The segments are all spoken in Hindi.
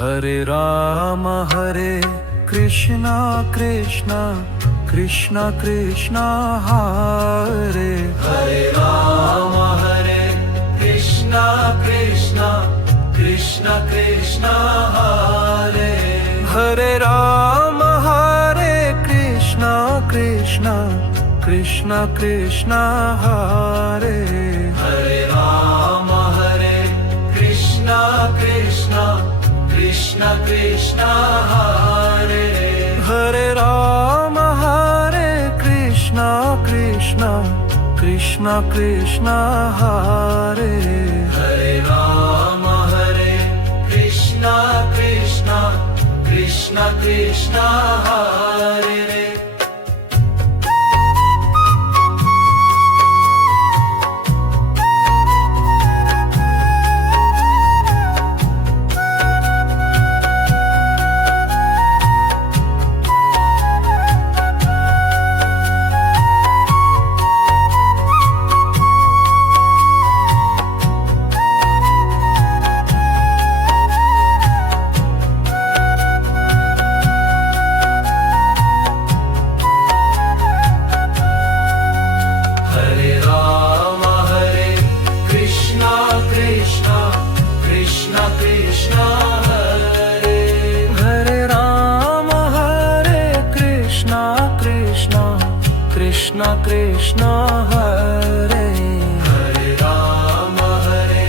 हरे कृष्णा कृष्णा कृष्णा कृष्णा हरे हरे राम हरे कृष्णा कृष्णा कृष्णा कृष्णा हरे हरे राम हरे कृष्णा कृष्णा कृष्णा कृष्णा हरे हरे राम हरे कृष्णा कृष्णा कृष्णा कृष्णा हरे हरे राम हरे कृष्णा कृष्णा कृष्णा कृष्णा हरे हरे राम हरे कृष्णा कृष्णा कृष्णा कृष्णा हरे कृष्णा कृष्णा हरे हरे राम हरे कृष्णा कृष्णा कृष्णा कृष्णा हरे हरे राम हरे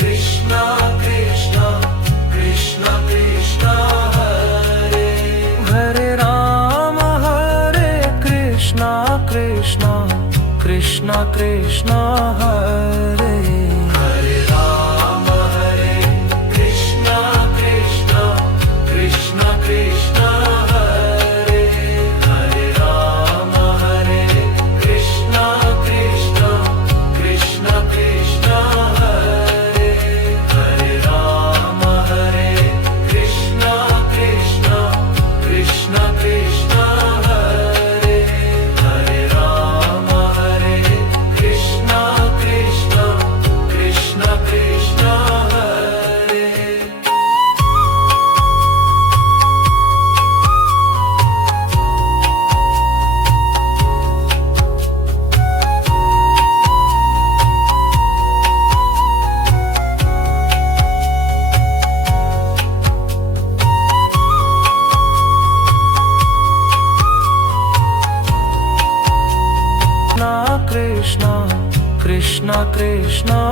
कृष्णा कृष्णा कृष्णा कृष्णा हरे हरे राम हरे कृष्णा कृष्णा कृष्णा कृष्णा हरे हरे राम हरे कृष्णा कृष्णा कृष्णा कृष्णा हरे हरे राम हरे कृष्णा कृष्णा कृष्णा कृष्णा हरे हरे राम हरे कृष्णा कृष्णा कृष्णा कृष्णा हरे कृष्णा कृष्णा कृष्णा